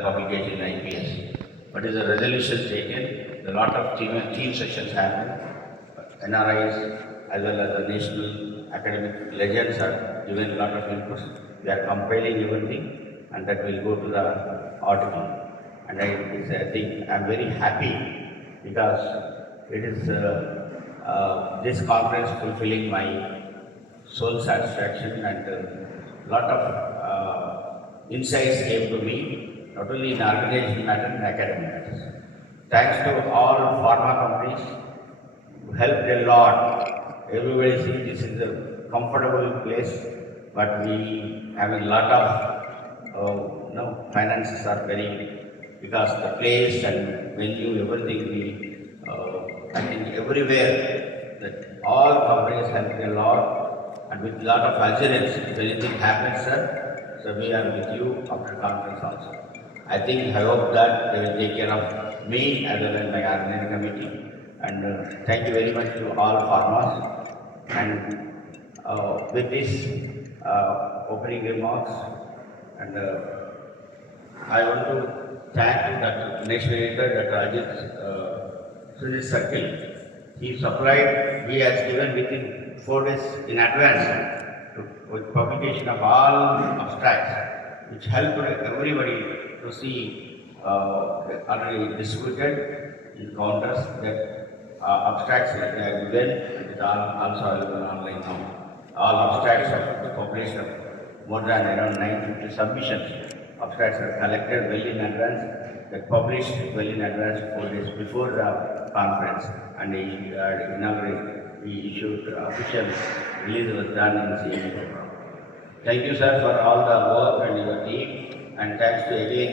publication in IPS. But is a resolution taken, a lot of team sessions happen, NRIs as well as the national academic legends are given a lot of inputs. We are compiling everything and that will go to the article. And I think I am very happy because it is this conference fulfilling my soul satisfaction and a lot of insights came to me, not only in organizational matters, in academic matters. Thanks to all pharma companies who helped a lot. Everybody sees this is a comfortable place, but we have a lot of finances are very, because the place and venue, everything I think everywhere that all companies helped a lot and with a lot of assurance. If anything happens, sir, so we are with you after conference also. I hope that they will take care of me as well as my organizing committee. And thank you very much to all farmers. And with this opening remarks, and I want to thank Dr. Next Director, Dr. Ajit Sunil Circle. He has given within 4 days in advance with publication of all abstracts, which helped everybody to see already distributed in counters that abstracts they are given. It is also available online now. All abstracts of population of more than around 950 submissions. Abstracts are collected well in advance, that published well in advance 4 days before the conference, and we issued official release was done in CME program. Thank you, sir, for all the work and your team, and thanks to again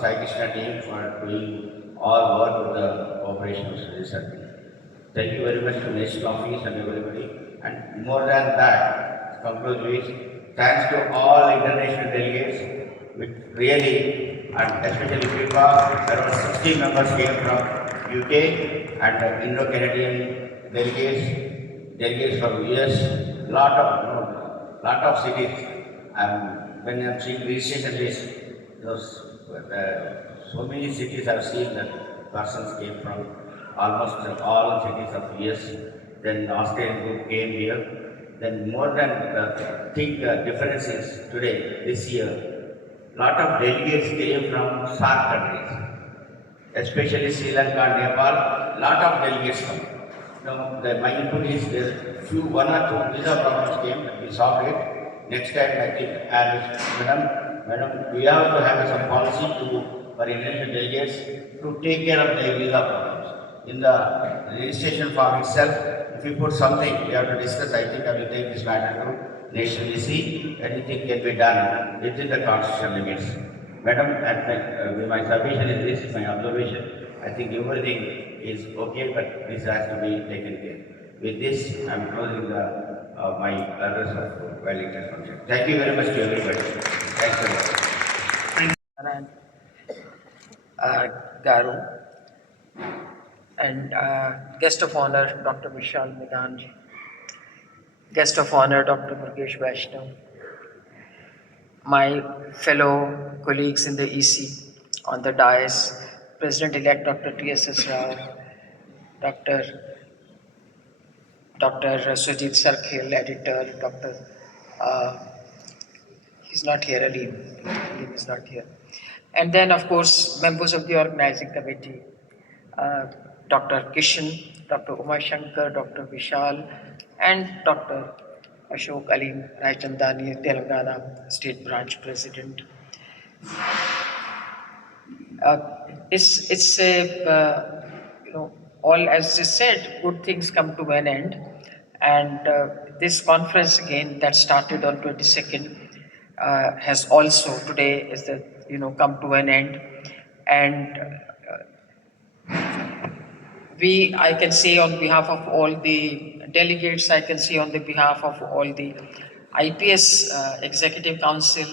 Sai Krishna team for doing all work with the operations research. Thank you very much to national office and everybody. And more than that, conclusion, thanks to all international delegates. Really, and especially FIFA, around 60 members came from UK and Indo-Canadian delegates from US, lot of cities. When I'm seeing registration list, so many cities I've seen that persons came from almost all cities of US. Then the Australian group came here. Then more than the big difference is today, this year, lot of delegates came from SAARC countries, especially Sri Lanka, Nepal. Lot of delegates come. Now, my input is there one or two visa problems came. We solved it. Next time, I think, Madam, we have to have some policy for international delegates to take care of the visa problems. In the registration form itself, if you put something, we have to discuss. I think I will take this matter to nationally see anything can be done within the constitutional limits. Madam, my submission is this, my observation. I think everything is okay, but this has to be taken care. With this, I am closing my address of valedictory function. Thank you very much to everybody. Thanks a lot. Garu and guest of honor, Dr. Vishal Midanji. Guest of honor, Dr. Murgesh Vaishnav, my fellow colleagues in the EC on the dais, President-elect Dr. TSS Rao, Dr. Sujit Sarkhel, editor, he's not here, Alim is not here. And then, of course, members of the organizing committee, Dr. Kishan, Dr. Uma Shankar, Dr. Vishal, and Dr. Ashok Alim Raichandani, Telangana State Branch President. It's a, all as I said, good things come to an end. And this conference again that started on 22nd has also today is the, come to an end. And I can say on behalf of all the delegates, I can say on the behalf of all the IPS Executive Council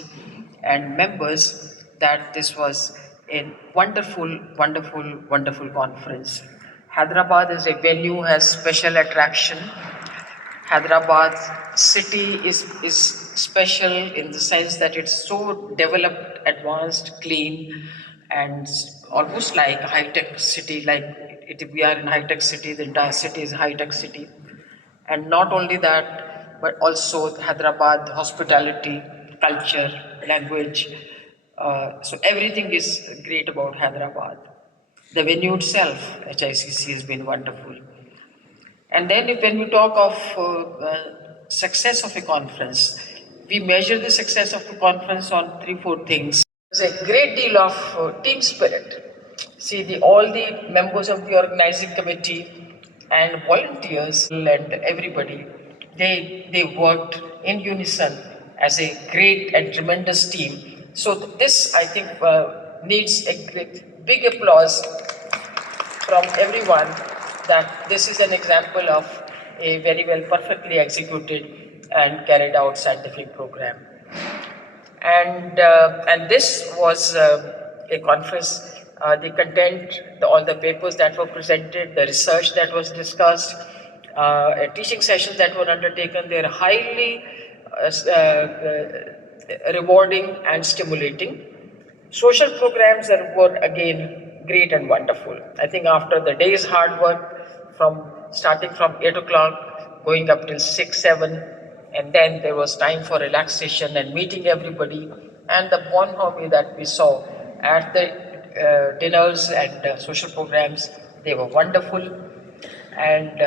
and members that this was a wonderful, wonderful, wonderful conference. Hyderabad is a venue, has special attraction. Hyderabad city is special in the sense that it's so developed, advanced, clean, and almost like a high-tech city. Like we are in high-tech city, the entire city is a high-tech city. And not only that, but also Hyderabad hospitality, culture, language. So everything is great about Hyderabad. The venue itself, HICC, has been wonderful. And then when we talk of success of a conference, we measure the success of a conference on 3-4 things. There's a great deal of team spirit. See, all the members of the organizing committee and volunteers and everybody, they worked in unison as a great and tremendous team. So this, I think, needs a big applause from everyone, that this is an example of a very well perfectly executed and carried out scientific program. And this was a conference. The content, all the papers that were presented, the research that was discussed, teaching sessions that were undertaken, they are highly rewarding and stimulating. Social programs were again great and wonderful. I think after the day's hard work, starting from 8 o'clock, going up till 6, 7, and then there was time for relaxation and meeting everybody, and the bonhomie that we saw at the dinners and social programs, they were wonderful. And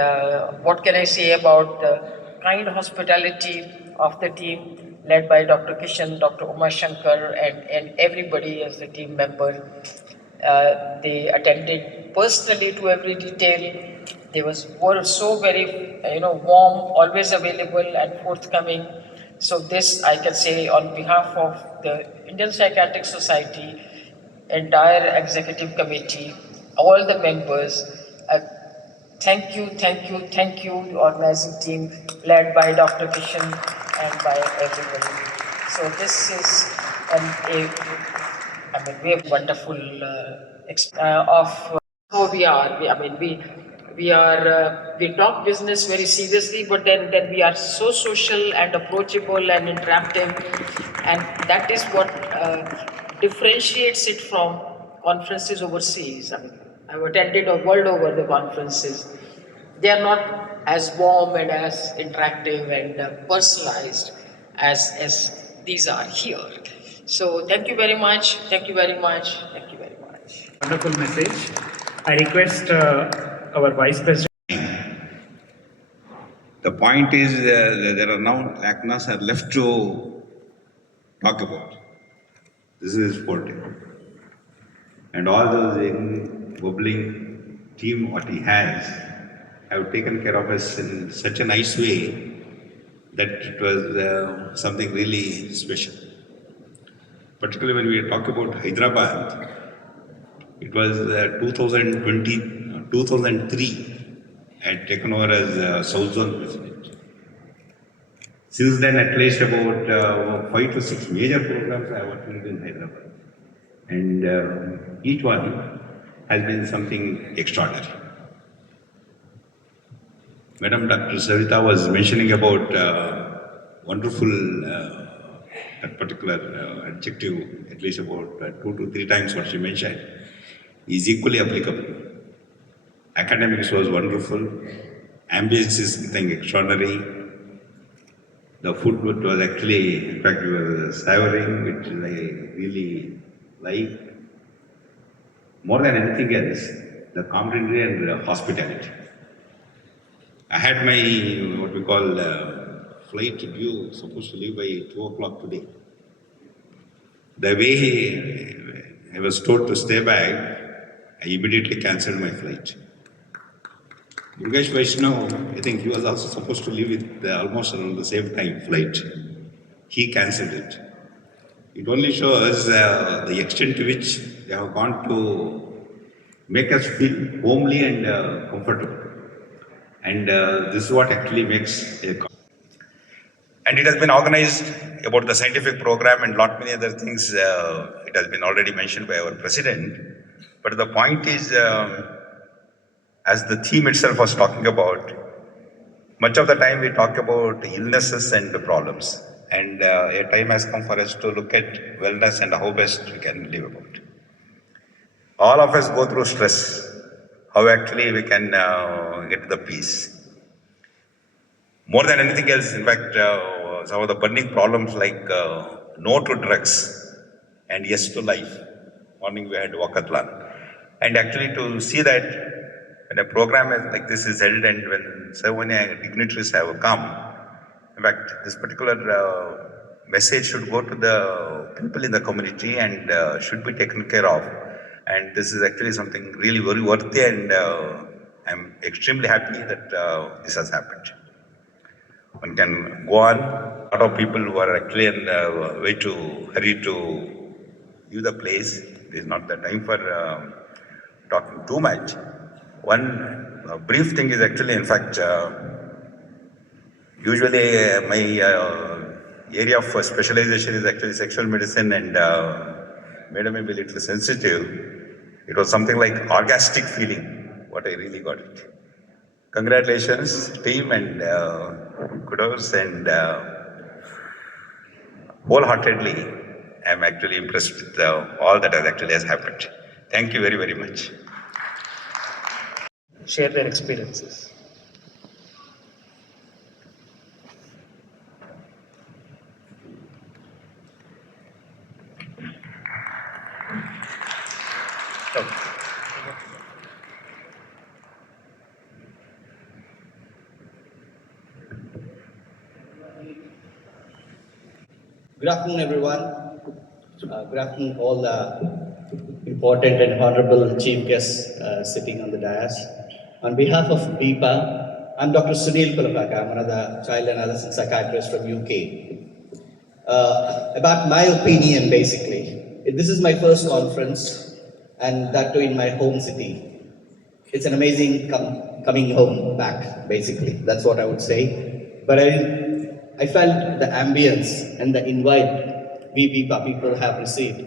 what can I say about the kind hospitality of the team led by Dr. Kishan, Dr. Uma Shankar, and everybody as the team member. They attended personally to every detail. They were so very, warm, always available and forthcoming. So this I can say on behalf of the Indian Psychiatric Society, entire executive committee, all the members. Thank you, the organizing team led by Dr. Kishan and by everybody. So this is we have wonderful of how we are. We talk business very seriously, but then we are so social and approachable and interactive, and that is what differentiates it from conferences overseas. I've attended a world over the conferences. They are not as warm and as interactive and personalized as these are here. So thank you very much. Thank you very much. Thank you very much. Wonderful message. I request our Vice President. The point is, there are now Laknas are left to talk about. This is his forte. And all those young, bubbling team what he has have taken care of us in such a nice way that it was something really special. Particularly when we talk about Hyderabad, it was 2003. I had taken over as South Zone President. Since then, at least about 5 to 6 major programs I have attended in Hyderabad. And each one has been something extraordinary. Madam Dr. Savita was mentioning about wonderful, that particular adjective, at least about 2 to 3 times what she mentioned, is equally applicable. Academics was wonderful. Ambience is something extraordinary. The food was actually, in fact, we were savoring, which I really like. More than anything else, the camaraderie and the hospitality. I had my, what we call, flight due, supposed to leave by 2 o'clock today. The way I was told to stay back, I immediately cancelled my flight. Yogesh Vaishnav, I think he was also supposed to leave with almost around the same time flight. He cancelled it. It only shows the extent to which they have gone to make us feel homely and comfortable. And this is what actually makes a conference. And it has been organized about the scientific program and lot many other things. It has been already mentioned by our president. But the point is, as the theme itself was talking about, Much of the time we talk about illnesses and the problems, and a time has come for us to look at wellness and how best we can live about. All of us go through stress. How actually we can get the peace. More than anything else, in fact, some of the burning problems like no to drugs and yes to life. Morning we had walkathon. And actually to see that when a program like this is held and when so many dignitaries have come, in fact, this particular message should go to the people in the community and should be taken care of. And this is actually something really very worthy, and I'm extremely happy that this has happened. One can go on. A lot of people who are actually in the way to hurry to view the place. It is not the time for talking too much. One brief thing is actually, in fact, usually my area of specialization is actually sexual medicine, and made me a little sensitive. It was something like orgastic feeling, what I really got it. Congratulations, team, and kudos, and wholeheartedly, I'm actually impressed with all that has happened. Thank you very, very much. Share their experiences. Good afternoon, everyone. Good afternoon, all the important and honorable chief guests sitting on the dais. On behalf of BIPA, I'm Dr. Sunil Kulapaka. I'm one of the child and adolescent psychiatrists from UK. About my opinion, basically, this is my first conference, and that too in my home city. It's an amazing coming home back, basically. That's what I would say. But I felt the ambience and the invite we people have received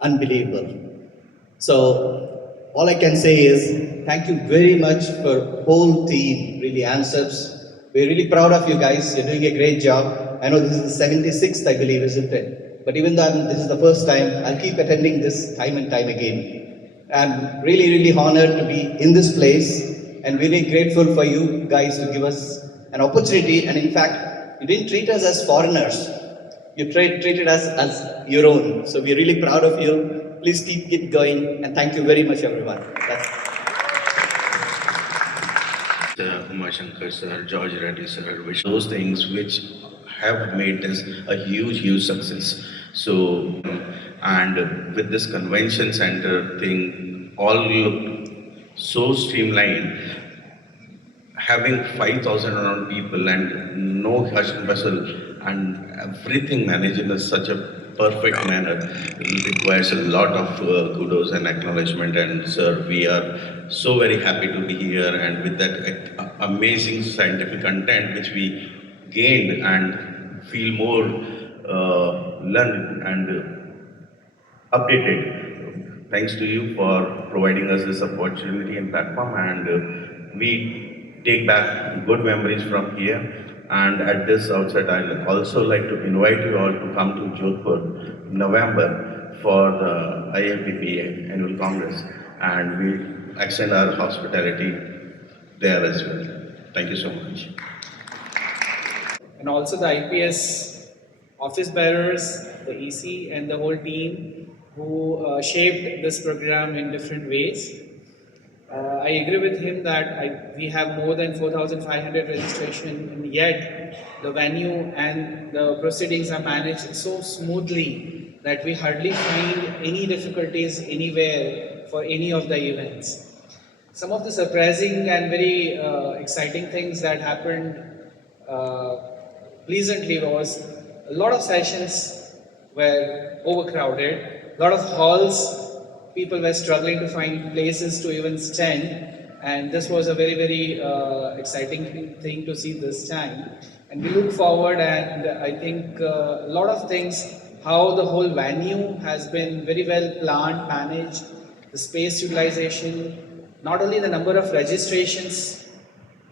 unbelievable. So all I can say is thank you very much for whole team, really ANCIPS. We're really proud of you guys. You're doing a great job. I know this is the 76th, I believe, isn't it? But even though this is the first time, I'll keep attending this time and time again. I'm really, really honored to be in this place and really grateful for you guys to give us an opportunity. And in fact, you didn't treat us as foreigners. You treated us as your own. So we're really proud of you. Please keep going. And thank you very much, everyone. Umar Shankar sir, George Reddy sir, which those things which have made this a huge success. So, and with this convention center thing, all look so streamlined, having 5,000 around people and no hush and bustle and everything managed in such a perfect manner requires a lot of kudos and acknowledgement. And sir, we are so very happy to be here, and with that amazing scientific content which we gained and feel more learned and updated. Thanks to you for providing us this opportunity and platform, and we take back good memories from here. And at this outset, I'd also like to invite you all to come to Jodhpur in November for the IFBB annual congress, and we extend our hospitality there as well. Thank you so much. And also the IPS office bearers, the EC, and the whole team who shaped this program in different ways. I agree with him that we have more than 4,500 registration, and yet the venue and the proceedings are managed so smoothly that we hardly find any difficulties anywhere for any of the events. Some of the surprising and very exciting things that happened pleasantly was a lot of sessions were overcrowded, a lot of halls, people were struggling to find places to even stand, and this was a very exciting thing to see this time. And we look forward, and I think a lot of things, how the whole venue has been very well planned, managed, the space utilization, not only the number of registrations,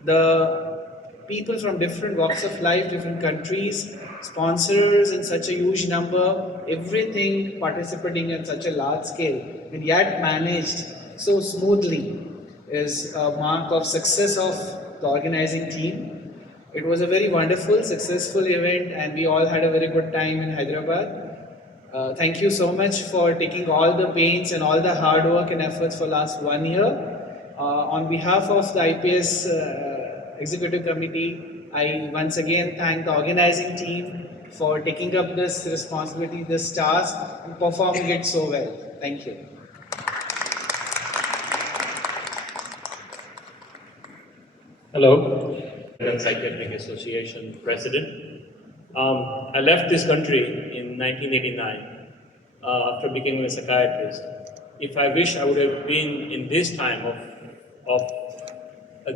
the people from different walks of life, different countries, sponsors in such a huge number, everything participating in such a large scale, and yet managed so smoothly is a mark of success of the organizing team. It was a very wonderful, successful event, and we all had a very good time in Hyderabad. Thank you so much for taking all the pains and all the hard work and efforts for last 1 year. On behalf of the IPS Executive Committee, I once again thank the organizing team for taking up this responsibility, this task, and performing it so well. Thank you. Hello, American Psychiatric Association President. I left this country in 1989 after becoming a psychiatrist. If I wish I would have been in this time of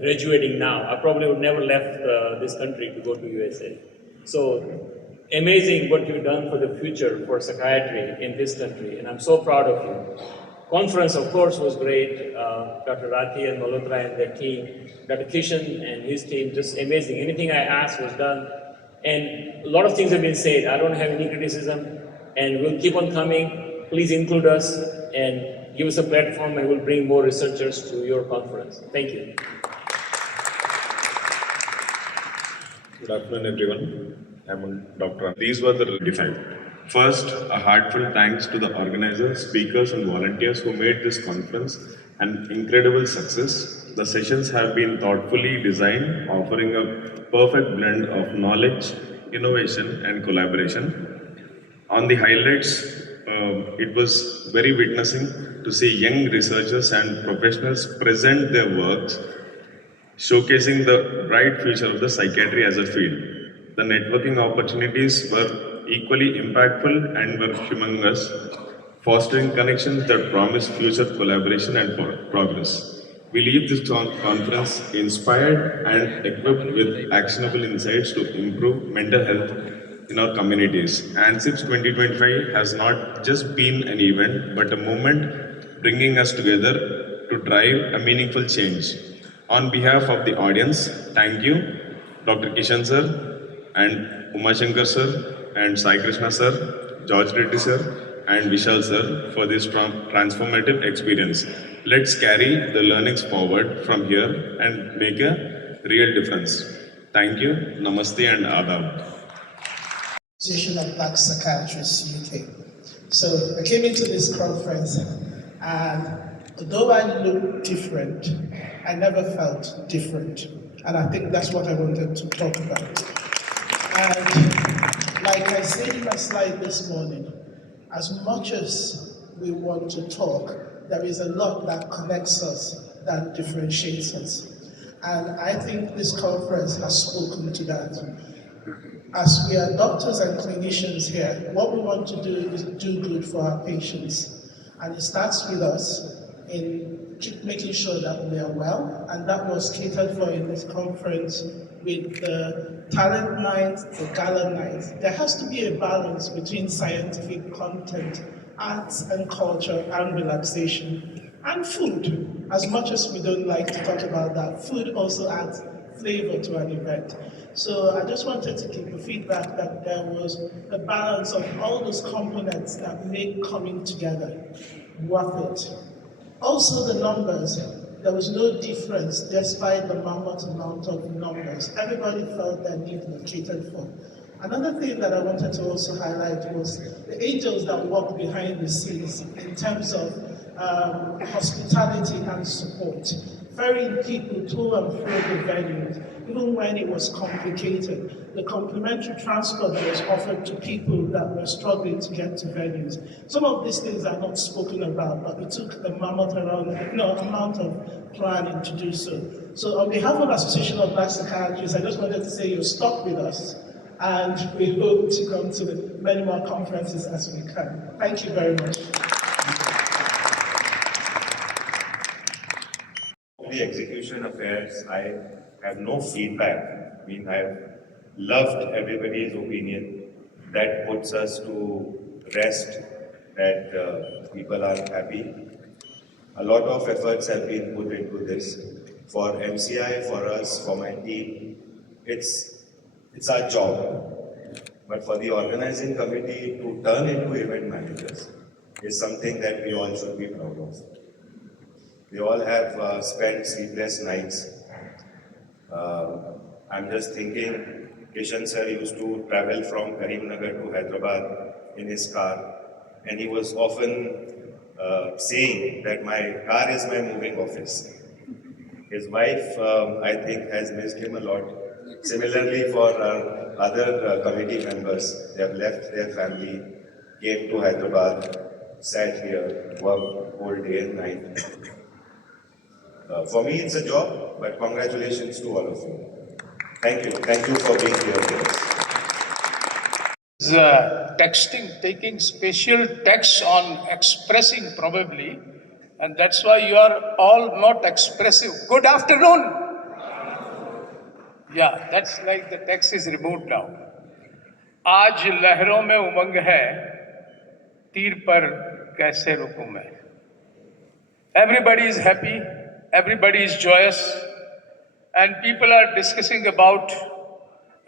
graduating now, I probably would never left this country to go to USA. So amazing what you've done for the future for psychiatry in this country, and I'm so proud of you. Conference, of course, was great. Dr. Rathi and Malhotra and their team, Dr. Kishan and his team, just amazing. Anything I asked was done. And a lot of things have been said. I don't have any criticism, and we'll keep on coming. Please include us and give us a platform, and we'll bring more researchers to your conference. Thank you. Good afternoon, everyone. I'm Dr. These were the defined. First, a heartfelt thanks to the organizers, speakers, and volunteers who made this conference an incredible success. The sessions have been thoughtfully designed, offering a perfect blend of knowledge, innovation, and collaboration. On the highlights, it was very witnessing to see young researchers and professionals present their works, showcasing the bright future of the psychiatry as a field. The networking opportunities were equally impactful and were humongous, fostering connections that promise future collaboration and progress. We leave this conference inspired and equipped with actionable insights to improve mental health in our communities. ANCIPS 2025 has not just been an event, but a movement bringing us together to drive a meaningful change. On behalf of the audience, thank you, Dr. Kishan sir, and Umashankar sir, and Sai Krishna sir, George Reddy sir, and Vishal sir for this transformative experience. Let's carry the learnings forward from here and make a real difference. Thank you, Namaste and Adab. Association of Black Psychiatrists UK. So I came into this conference, and although I look different, I never felt different. And I think that's what I wanted to talk about. And like I said in my slide this morning, as much as we want to talk, there is a lot that connects us, that differentiates us. And I think this conference has spoken to that. As we are doctors and clinicians here, what we want to do is do good for our patients. And it starts with us in making sure that we are well, and that was catered for in this conference with the talent night, the gala night. There has to be a balance between scientific content, arts and culture, and relaxation, and food. As much as we don't like to talk about that, food also adds flavor to an event. So I just wanted to give the feedback that there was a balance of all those components that make coming together worth it. Also the numbers, there was no difference despite the mammoth amount of numbers. Everybody felt their needs were catered for. Another thing that I wanted to also highlight was the angels that walk behind the scenes in terms of hospitality and support. Ferrying people to and through the venue, even when it was complicated. The complimentary transport that was offered to people that were struggling to get to venues. Some of these things are not spoken about, but it took a mammoth amount of planning to do so. So on behalf of Association of Black Psychiatrists, I just wanted to say you're stuck with us, and we hope to come to many more conferences as we can. Thank you very much. The execution affairs, I have no feedback. I mean, I've loved everybody's opinion. That puts us to rest, that people are happy. A lot of efforts have been put into this. For MCI, for us, for my team, it's our job. But for the organizing committee to turn into event managers is something that we all should be proud of. We all have spent sleepless nights. I'm just thinking, Kishan sir used to travel from Karimnagar to Hyderabad in his car, and he was often saying that my car is my moving office. His wife, I think, has missed him a lot. Similarly, for our other committee members, they have left their family, came to Hyderabad, sat here, worked whole day and night. For me, it's a job, but congratulations to all of you. Thank you. Thank you for being here with us. Texting, taking special texts on expressing probably, and that's why you are all not expressive. Good afternoon. Yeah, that's like the text is removed now. आज लहरों में उमंग है, तीर पर कैसे रुकूं मैं. Everybody is happy, everybody is joyous, and people are discussing about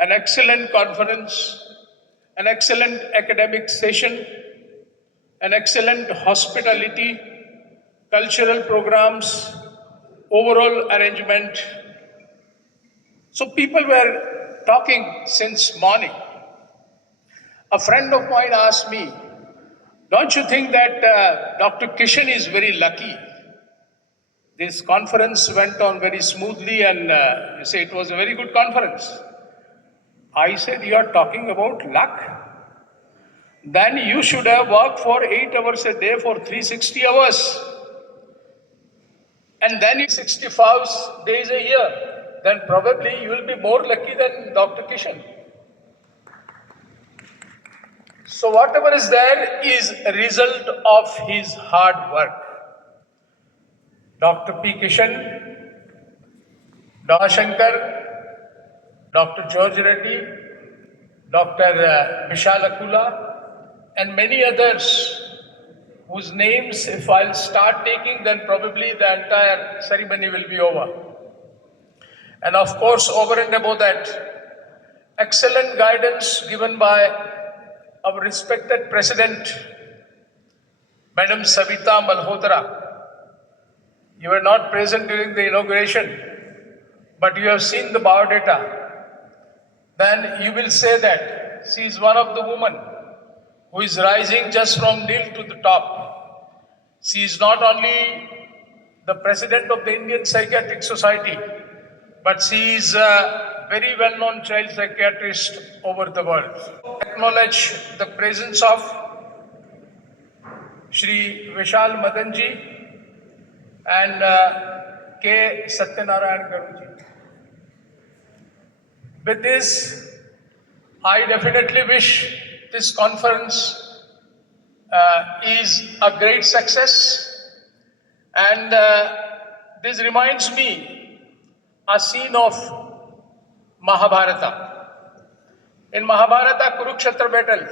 an excellent conference, an excellent academic session, an excellent hospitality, cultural programs, overall arrangement. So people were talking since morning. A friend of mine asked me, don't you think that Dr. Kishan is very lucky? This conference went on very smoothly and you say it was a very good conference. I said, you are talking about luck? Then you should have worked for 8 hours a day for 360 hours. And then 65 days a year. Then probably you will be more lucky than Dr. Kishan. So whatever is there is a result of his hard work. Dr. P. Kishan, Dr. Shankar, Dr. George Reddy, Dr. Vishal Akula, and many others whose names, if I'll start taking, then probably the entire ceremony will be over. And of course, over and above that, excellent guidance given by our respected President, Madam Savita Malhotra. You were not present during the inauguration, but you have seen the biodata. Then you will say that she is one of the women who is rising just from nil to the top. She is not only the President of the Indian Psychiatric Society, but she is a very well-known child psychiatrist over the world. Acknowledge the presence of Shri Vishal Madanji and K. Satyanaryana. With this, I definitely wish this conference is a great success. And this reminds me a scene of Mahabharata. In Mahabharata Kurukshetra battle,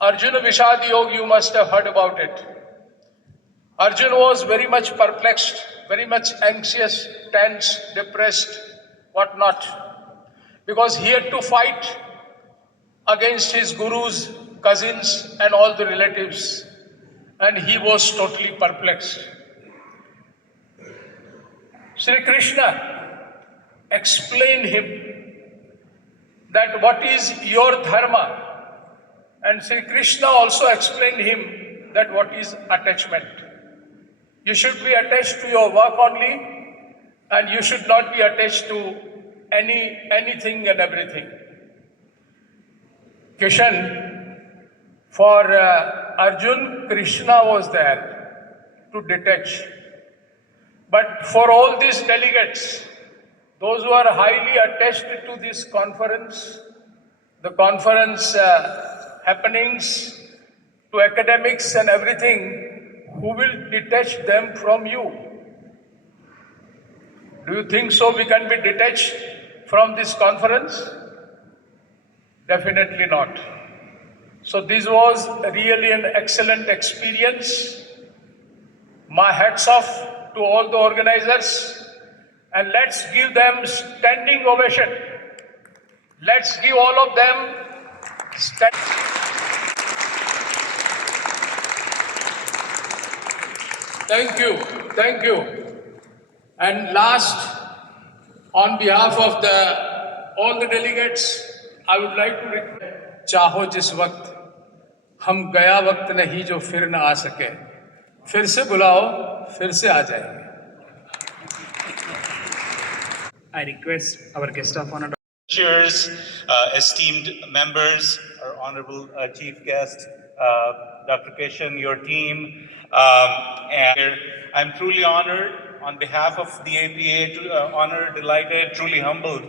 Arjuna Vishad Yoga, you must have heard about it. Arjuna was very much perplexed, very much anxious, tense, depressed, whatnot, because he had to fight against his gurus, cousins, and all the relatives, and he was totally perplexed. Sri Krishna explained him that what is your dharma, and Sri Krishna also explained him that what is attachment. You should be attached to your work only, and you should not be attached to anything and everything. Kishan, for Arjun, Krishna was there to detach. But for all these delegates, those who are highly attached to this conference, the conference happenings, to academics and everything, who will detach them from you? Do you think so we can be detached from this conference? Definitely not. So this was really an excellent experience. My hats off to all the organizers, and let's give them standing ovation. Let's give all of them Thank you, thank you. And last, on behalf of all the delegates, I would like to request, चाहो जिस वक्त हम गया वक्त नहीं जो फिर न आ सके, फिर से बुलाओ, फिर से आ जाएंगे. I request our guest of honor, Chairs, esteemed members, our honorable chief guest, Dr. Kishan, your team, and I'm truly honored on behalf of the APA, honored, delighted, truly humbled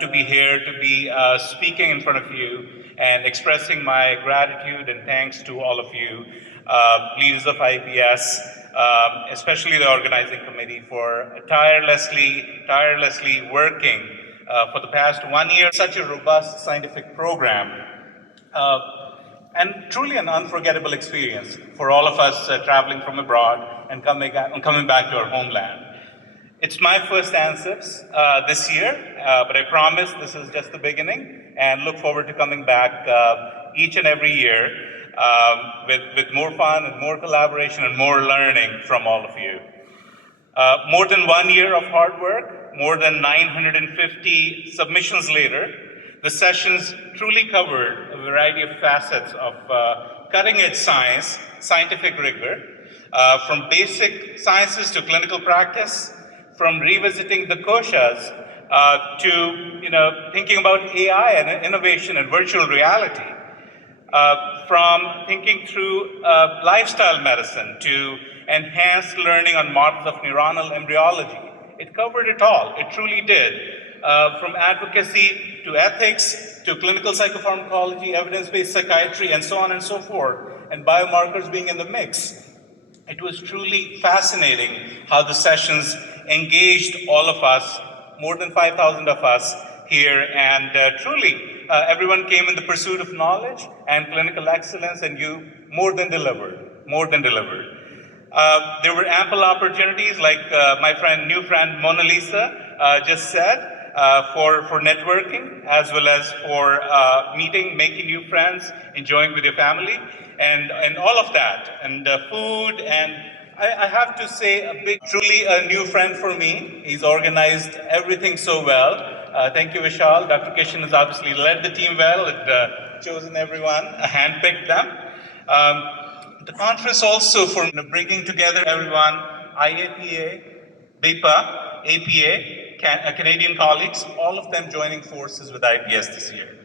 to be here, to be speaking in front of you and expressing my gratitude and thanks to all of you, leaders of IPS, especially the organizing committee for tirelessly working for the past 1 year, such a robust scientific program, and truly an unforgettable experience for all of us traveling from abroad and coming back to our homeland. It's my first ANCIPS this year, but I promise this is just the beginning and look forward to coming back each and every year with more fun and more collaboration and more learning from all of you. More than 1 year of hard work, more than 950 submissions later, the sessions truly covered a variety of facets of cutting-edge science, scientific rigor, from basic sciences to clinical practice, from revisiting the koshas to thinking about AI and innovation and virtual reality, from thinking through lifestyle medicine to enhanced learning on models of neuronal embryology. It covered it all. It truly did. From advocacy to ethics to clinical psychopharmacology, evidence-based psychiatry, and so on and so forth, and biomarkers being in the mix. It was truly fascinating how the sessions engaged all of us, more than 5,000 of us here, and truly everyone came in the pursuit of knowledge and clinical excellence, and you more than delivered. There were ample opportunities, like my new friend Mona Lisa just said, for networking, as well as for meeting, making new friends, enjoying with your family, and all of that, and food, and I have to say, truly a new friend for me. He's organized everything so well. Thank you, Vishal. Dr. Kishan has obviously led the team well, and chosen everyone, handpicked them. The conference also for bringing together everyone, IAPA, BIPA, APA, Canadian colleagues, all of them joining forces with IPS this year.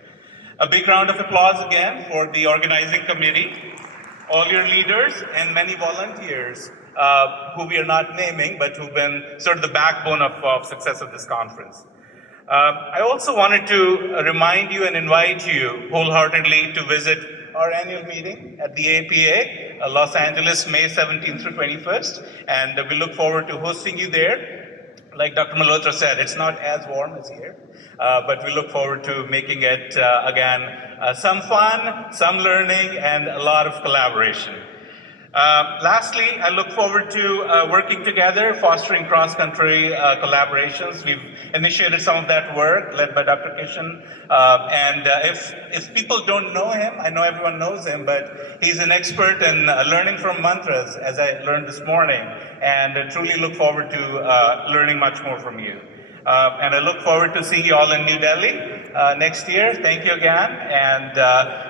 A big round of applause again for the organizing committee, all your leaders, and many volunteers who we are not naming, but who've been sort of the backbone of success of this conference. I also wanted to remind you and invite you wholeheartedly to visit our annual meeting at the APA, Los Angeles, May 17th through 21st, and we look forward to hosting you there. Like Dr. Malhotra said, it's not as warm as here, but we look forward to making it, again, some fun, some learning, and a lot of collaboration. Lastly, I look forward to working together, fostering cross-country collaborations. We've initiated some of that work, led by Dr. Kishan. And if people don't know him, I know everyone knows him, but he's an expert in learning from mantras, as I learned this morning, and truly look forward to learning much more from you. And I look forward to seeing you all in New Delhi next year. Thank you again, and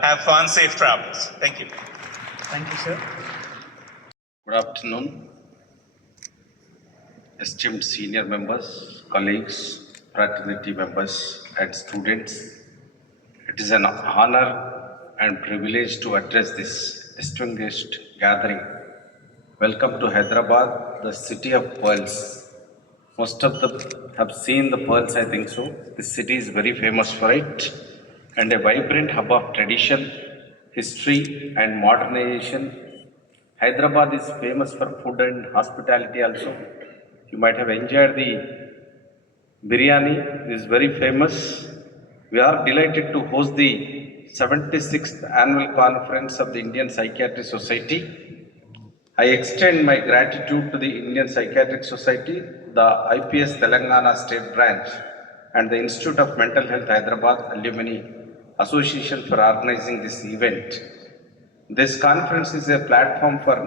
have fun, safe travels. Thank you. thank you, sir. Good afternoon, esteemed senior members, colleagues, fraternity members, and students. It is an honor and privilege to address this distinguished gathering. Welcome to Hyderabad, the city of pearls. Most of them have seen the pearls, I think so. This city is very famous for it, and a vibrant hub of tradition, history, and modernization. Hyderabad is famous for food and hospitality also. You might have enjoyed the biryani, it is very famous. We are delighted to host the 76th Annual Conference of the Indian Psychiatric Society. I extend my gratitude to the Indian Psychiatric Society the IPS Telangana State Branch, and the Institute of Mental Health Hyderabad Alumni Association for organizing this event. This conference is a platform for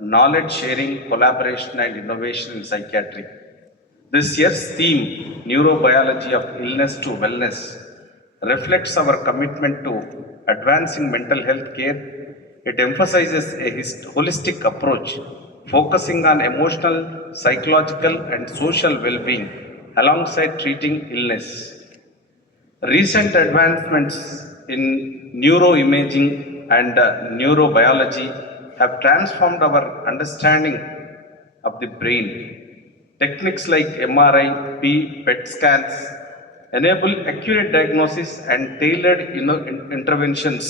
knowledge sharing, collaboration, and innovation in psychiatry. This year's theme, Neurobiology of Illness to Wellness, reflects our commitment to advancing mental health care. It emphasizes a holistic approach, focusing on emotional, psychological, and social well-being alongside treating illness. Recent advancements in neuroimaging and neurobiology have transformed our understanding of the brain. Techniques like MRI, PET scans enable accurate diagnosis and tailored interventions.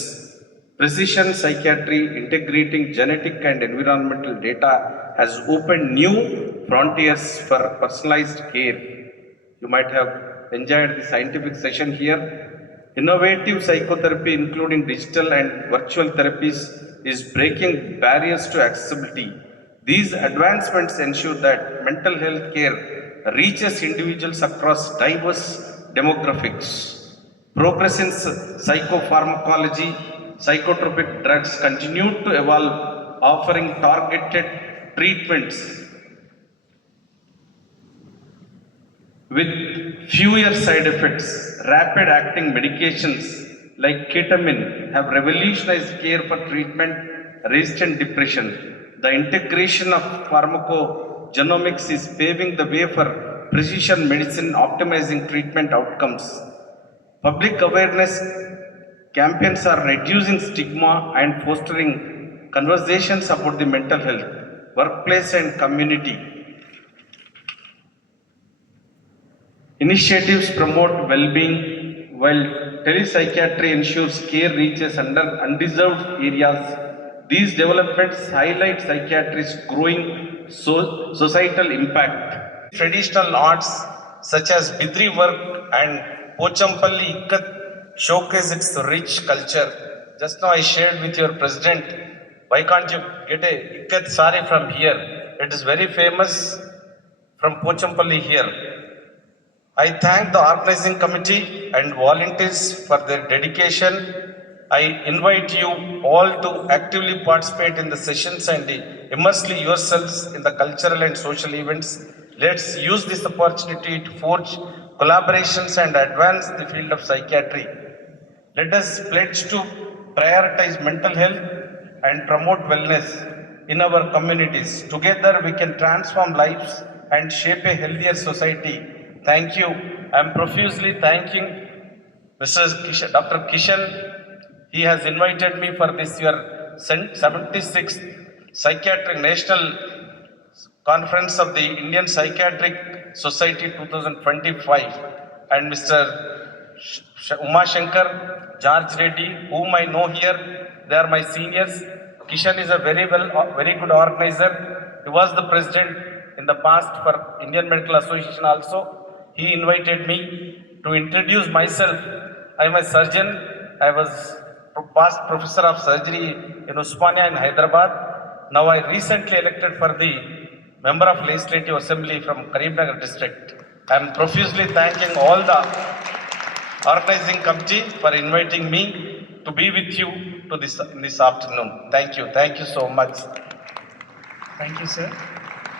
Precision psychiatry integrating genetic and environmental data has opened new frontiers for personalized care. You might have enjoyed the scientific session here. Innovative psychotherapy, including digital and virtual therapies, is breaking barriers to accessibility. These advancements ensure that mental health care reaches individuals across diverse demographics. Progress in psychopharmacology, psychotropic drugs continue to evolve, offering targeted treatments with fewer side effects. Rapid acting medications like ketamine have revolutionized care for treatment-resistant depression. The integration of pharmacogenomics is paving the way for precision medicine, optimizing treatment outcomes. Public awareness campaigns are reducing stigma and fostering conversations about the mental health, workplace, and community. Initiatives promote well-being, while telepsychiatry ensures care reaches undeserved areas. These developments highlight psychiatry's growing societal impact. Traditional arts such as Bidri work and Pochampalli Ikkat showcase its rich culture. Just now I shared with your president, why can't you get a Ikkat sari from here? It is very famous from Pochampalli here. I thank the organizing committee and volunteers for their dedication. I invite you all to actively participate in the sessions and immerse yourselves in the cultural and social events. Let's use this opportunity to forge collaborations and advance the field of psychiatry. Let us pledge to prioritize mental health and promote wellness in our communities. Together we can transform lives and shape a healthier society. Thank you. I am profusely thanking Dr. Kishan. He has invited me for this year 76th Psychiatric National Conference of the Indian Psychiatric Society 2025, and Mr. Uma Shankar, George Reddy, whom I know here. They are my seniors. Kishan is a very good organizer. He was the president in the past for Indian Medical Association also. He invited me to introduce myself. I am a surgeon. I was past professor of surgery in Usmania in Hyderabad. Now I recently elected for the member of Legislative Assembly from Karimnagar district. I am profusely thanking all the organizing committee for inviting me to be with you to this afternoon. Thank you. Thank you so much. Thank you, sir.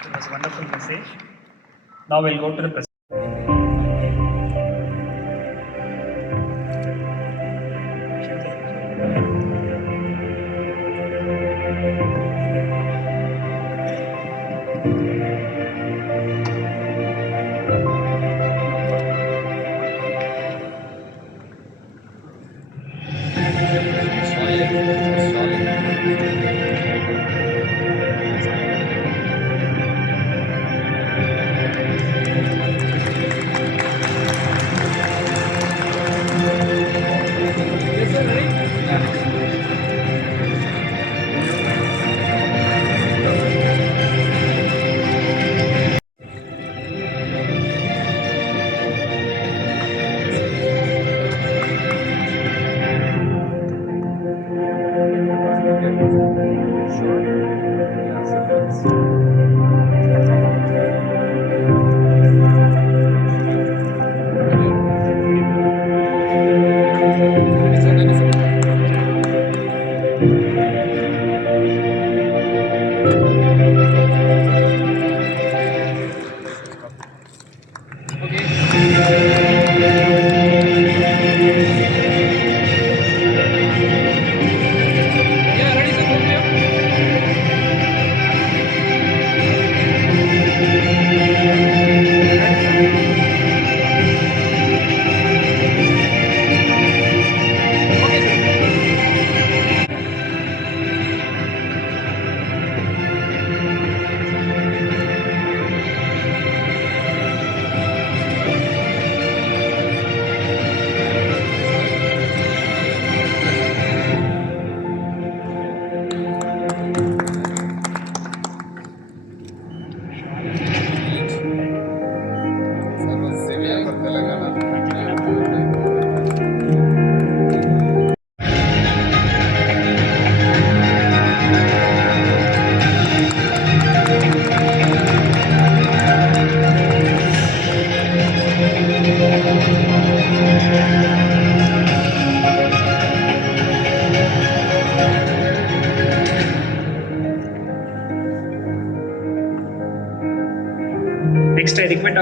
It was a wonderful message. Now we'll go to the presentation.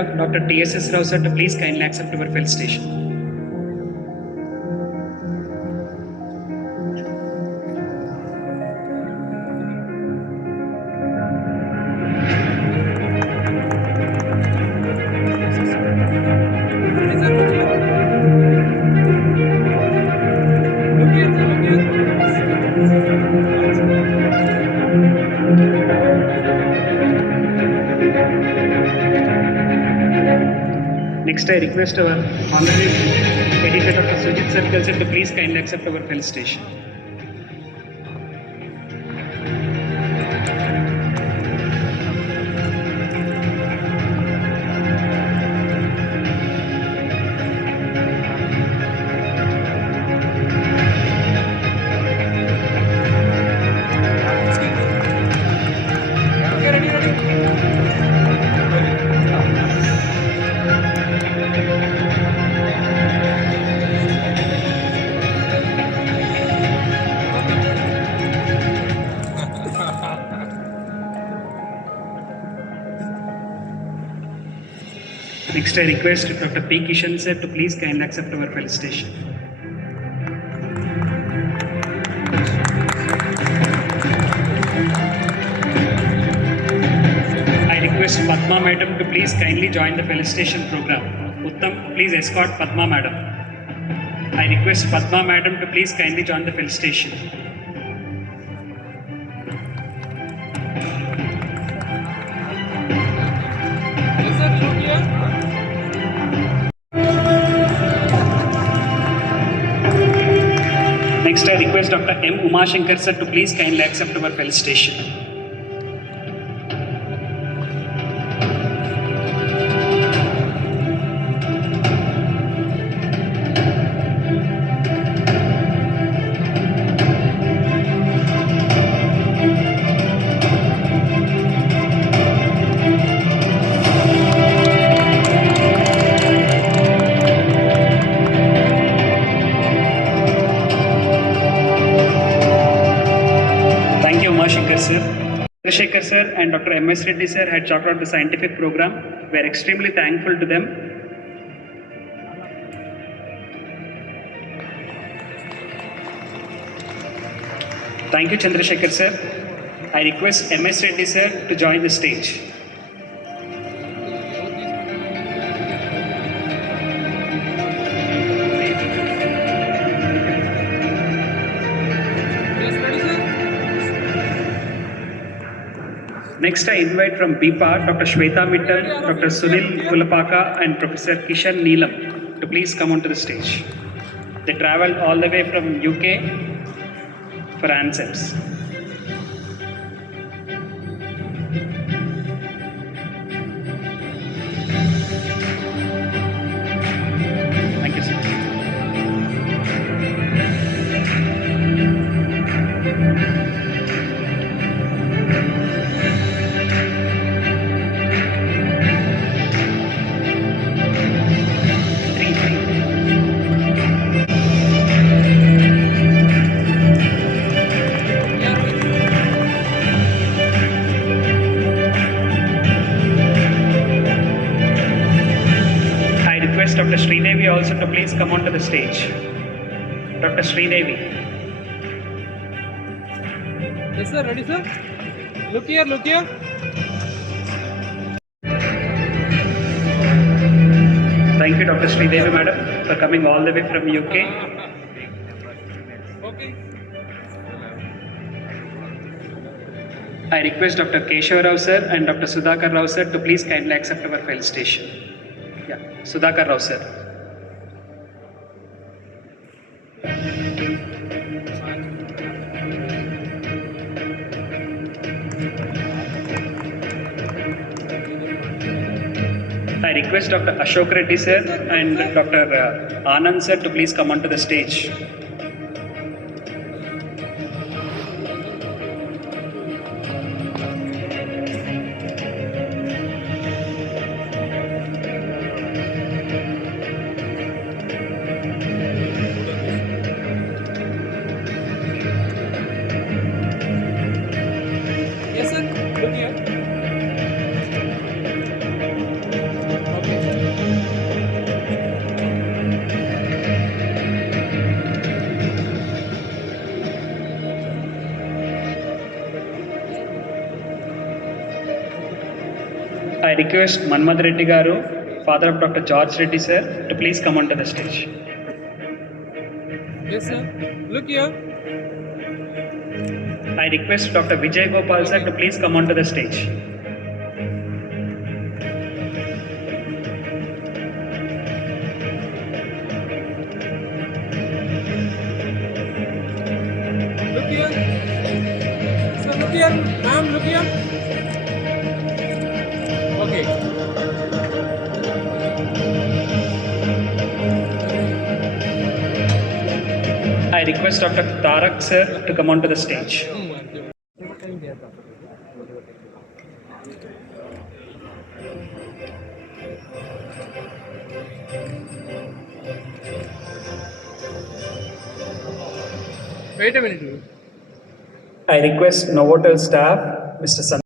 Dr. T.S.S. Rao sir to please kindly accept our felicitation. Next, I request our honorary editor Dr. Sujit Sarkar sir to please kindly accept our felicitation. Next, I request Dr. P. Kishan sir to please kindly accept our felicitation. I request Padma Madam to please kindly join the felicitation program. Uttam, please escort Padma Madam. I request Padma Madam to please kindly join the felicitation. Next, I request Dr. M. Umashankar sir to please kindly accept our felicitation. Thank you, Umashankar sir. Chandrasekhar sir and Dr. M.S. Reddy sir had talked about the scientific program. We are extremely thankful to them. Thank you, Chandrasekhar sir. I request M.S. Reddy sir to join the stage. Next, I invite from BPAR Dr. Shweta Mittal, Dr. Sunil Kulapaka, and Professor Kishan Neelam to please come onto the stage. They travelled all the way from UK for ANCIPS. Thank you, sir. Dr. Sridevi also to please come onto the stage. Dr. Sridevi. Yes, sir. Ready, sir? Look here, look here. Thank you, Dr. Sridevi, madam, for coming all the way from UK. Okay. I request Dr. Keshav Rao sir and Dr. Sudhakar Rao sir to please kindly accept our felicitation. Yeah, Sudhakar Rao sir. I request Dr. Ashok Reddy sir and Dr. Anand sir to please come onto the stage. Yes, sir. Look here. request Manmad Reddy Garu, father of Dr. George Reddy sir, to please come onto the stage. Yes, sir. Look here. I request Dr. Vijay Gopal sir to please come onto the stage. Look here. Sir, look here. Ma'am, look here. Okay. I request Dr. Tarak sir to come onto the stage. Wait a minute. I request Novotel staff, Mr.